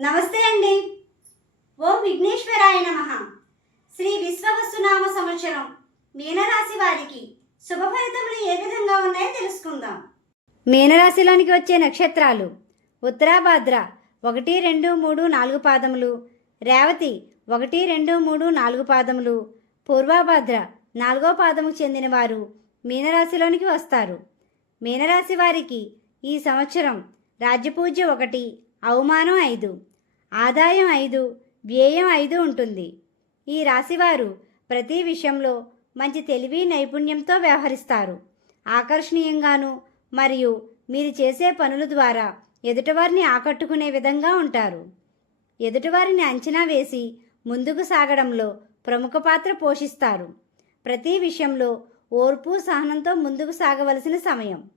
నమస్తే అండి. ఓం విఘ్నేశ్వరాయ నమ. శ్రీ విశ్వవస్తునామ సంవత్సరం మీనరాశి వారికి శుభ ఫలితములు ఏ విధంగా ఉన్నాయో తెలుసుకుందాం. మీనరాశిలోనికి వచ్చే నక్షత్రాలు ఉత్తరాభాద్ర ఒకటి రెండు మూడు నాలుగు పాదములు రేవతి ఒకటి రెండు మూడు నాలుగు పాదములు పూర్వాభాద్ర నాలుగో పాదముకు చెందిన వారు మీనరాశిలోనికి వస్తారు. మీనరాశి వారికి ఈ సంవత్సరం రాజ్యపూజ్య ఒకటి అవమానం ఐదు. ఆదాయం ఐదు వ్యయం ఐదు ఉంటుంది. ఈ రాశివారు ప్రతి విషయంలో మంచి తెలివి నైపుణ్యంతో వ్యవహరిస్తారు. ఆకర్షణీయంగాను మరియు మీరు చేసే పనుల ద్వారా ఎదుటివారిని ఆకట్టుకునే విధంగా ఉంటారు. ఎదుటివారిని అంచనా వేసి ముందుకు సాగడంలో ప్రముఖ పాత్ర పోషిస్తారు. ప్రతి విషయంలో ఓర్పు సహనంతో ముందుకు సాగవలసిన సమయం.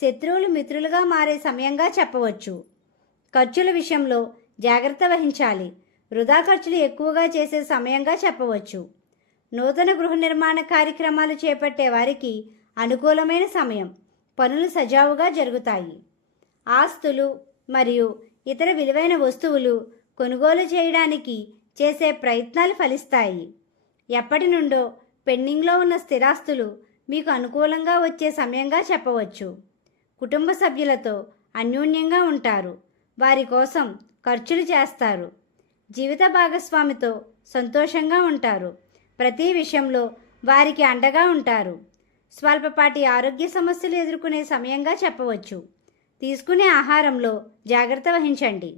శత్రువులు మిత్రులుగా మారే సమయంగా చెప్పవచ్చు. ఖర్చుల విషయంలో జాగ్రత్త వహించాలి. వృధా ఖర్చులు ఎక్కువగా చేసే సమయంగా చెప్పవచ్చు. నూతన గృహ నిర్మాణ కార్యక్రమాలు చేపట్టే వారికి అనుకూలమైన సమయం. పనులు సజావుగా జరుగుతాయి. ఆస్తులు మరియు ఇతర విలువైన వస్తువులు కొనుగోలు చేయడానికి చేసే ప్రయత్నాలు ఫలిస్తాయి. ఎప్పటి నుండో పెండింగ్లో ఉన్న స్థిరాస్తులు మీకు అనుకూలంగా వచ్చే సమయంగా చెప్పవచ్చు. కుటుంబ సభ్యులతో అన్యోన్యంగా ఉంటారు. వారి కోసం ఖర్చులు చేస్తారు. జీవిత భాగస్వామితో సంతోషంగా ఉంటారు. ప్రతి విషయంలో వారికి అండగా ఉంటారు. స్వల్పపాటి ఆరోగ్య సమస్యలు ఎదుర్కొనే సమయంగా చెప్పవచ్చు. తీసుకునే ఆహారంలో జాగ్రత్త వహించండి.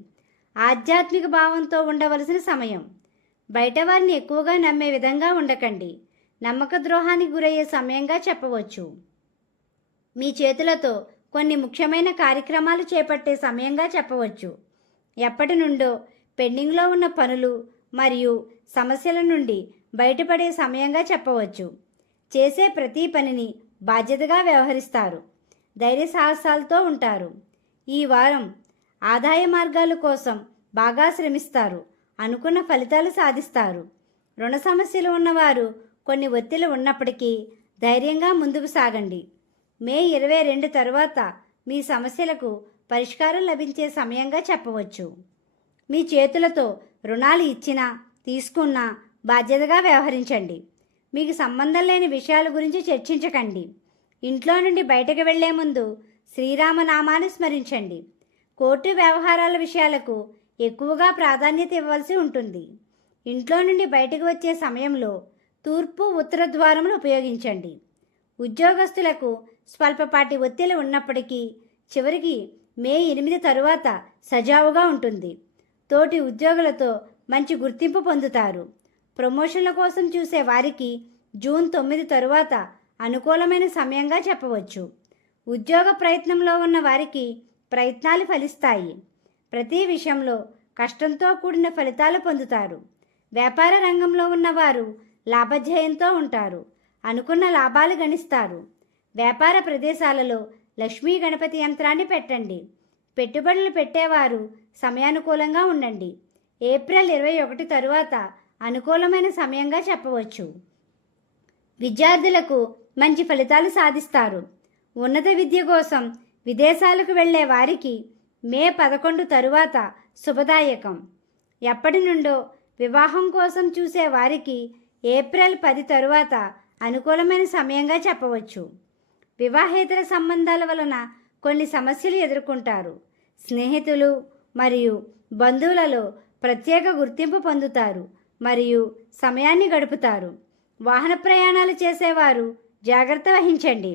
ఆధ్యాత్మిక భావంతో ఉండవలసిన సమయం. బయట వారిని ఎక్కువగా నమ్మే విధంగా ఉండకండి. నమ్మక ద్రోహానికి గురయ్యే సమయంగా చెప్పవచ్చు. మీ చేతులతో కొన్ని ముఖ్యమైన కార్యక్రమాలు చేపట్టే సమయంగా చెప్పవచ్చు. ఎప్పటి నుండో పెండింగ్లో ఉన్న పనులు మరియు సమస్యల నుండి బయటపడే సమయంగా చెప్పవచ్చు. చేసే ప్రతి పనిని బాధ్యతగా వ్యవహరిస్తారు. ధైర్య సాహసాలతో ఉంటారు. ఈ వారం ఆదాయ మార్గాల కోసం బాగా శ్రమిస్తారు అనుకున్న ఫలితాలు సాధిస్తారు. రుణ సమస్యలు ఉన్నవారు కొన్ని ఒత్తిళ్ళు ఉన్నప్పటికీ ధైర్యంగా ముందుకు సాగండి. మే ఇరవై రెండు తరువాత మీ సమస్యలకు పరిష్కారం లభించే సమయంగా చెప్పవచ్చు. మీ చేతులతో రుణాలు ఇచ్చినా తీసుకున్నా బాధ్యతగా వ్యవహరించండి. మీకు సంబంధం లేని విషయాల గురించి చర్చించకండి. ఇంట్లో నుండి బయటకు వెళ్ళే ముందు శ్రీరామనామాన్ని స్మరించండి. కోర్టు వ్యవహారాల విషయాలకు ఎక్కువగా ప్రాధాన్యత ఇవ్వాల్సి ఉంటుంది. ఇంట్లో నుండి బయటకు వచ్చే సమయంలో తూర్పు ఉత్తర ద్వారములు ఉపయోగించండి. ఉద్యోగస్తులకు స్వల్పపాటి ఒత్తిడి ఉన్నప్పటికీ చివరికి మే ఎనిమిది తరువాత సజావుగా ఉంటుంది. తోటి ఉద్యోగులతో మంచి గుర్తింపు పొందుతారు. ప్రమోషన్ల కోసం చూసే వారికి జూన్ తొమ్మిది తరువాత అనుకూలమైన సమయంగా చెప్పవచ్చు. ఉద్యోగ ప్రయత్నంలో ఉన్న వారికి ప్రయత్నాలు ఫలిస్తాయి. ప్రతి విషయంలో కష్టంతో కూడిన ఫలితాలు పొందుతారు. వ్యాపార రంగంలో ఉన్నవారు లాభధ్యేయంతో ఉంటారు. అనుకున్న లాభాలు గణిస్తారు. వ్యాపార ప్రదేశాలలో లక్ష్మీ గణపతి యంత్రాన్ని పెట్టండి. పెట్టుబడులు పెట్టేవారు సమయానుకూలంగా ఉండండి. ఏప్రిల్ ఇరవై ఒకటి తరువాత అనుకూలమైన సమయంగా చెప్పవచ్చు. విద్యార్థులకు మంచి ఫలితాలు సాధిస్తారు. ఉన్నత విద్య కోసం విదేశాలకు వెళ్ళే వారికి మే పదకొండు తరువాత శుభదాయకం. ఎప్పటి నుండో వివాహం కోసం చూసే వారికి ఏప్రిల్ పది తరువాత అనుకూలమైన సమయంగా చెప్పవచ్చు. వివాహేతర సంబంధాల వలన కొన్ని సమస్యలు ఎదుర్కొంటారు. స్నేహితులు మరియు బంధువులలో ప్రత్యేక గుర్తింపు పొందుతారు మరియు సమయాన్ని గడుపుతారు. వాహన ప్రయాణాలు చేసేవారు జాగ్రత్త వహించండి.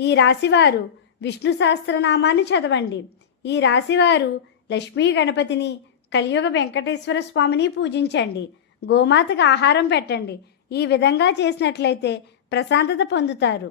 ఈ రాశివారు విష్ణు సహస్రనామాన్ని చదవండి. ఈ రాశివారు లక్ష్మీ గణపతిని కలియుగ వెంకటేశ్వర స్వామిని పూజించండి. గోమాతకు ఆహారం పెట్టండి. ఈ విధంగా చేసినట్లయితే ప్రశాంతత పొందుతారు.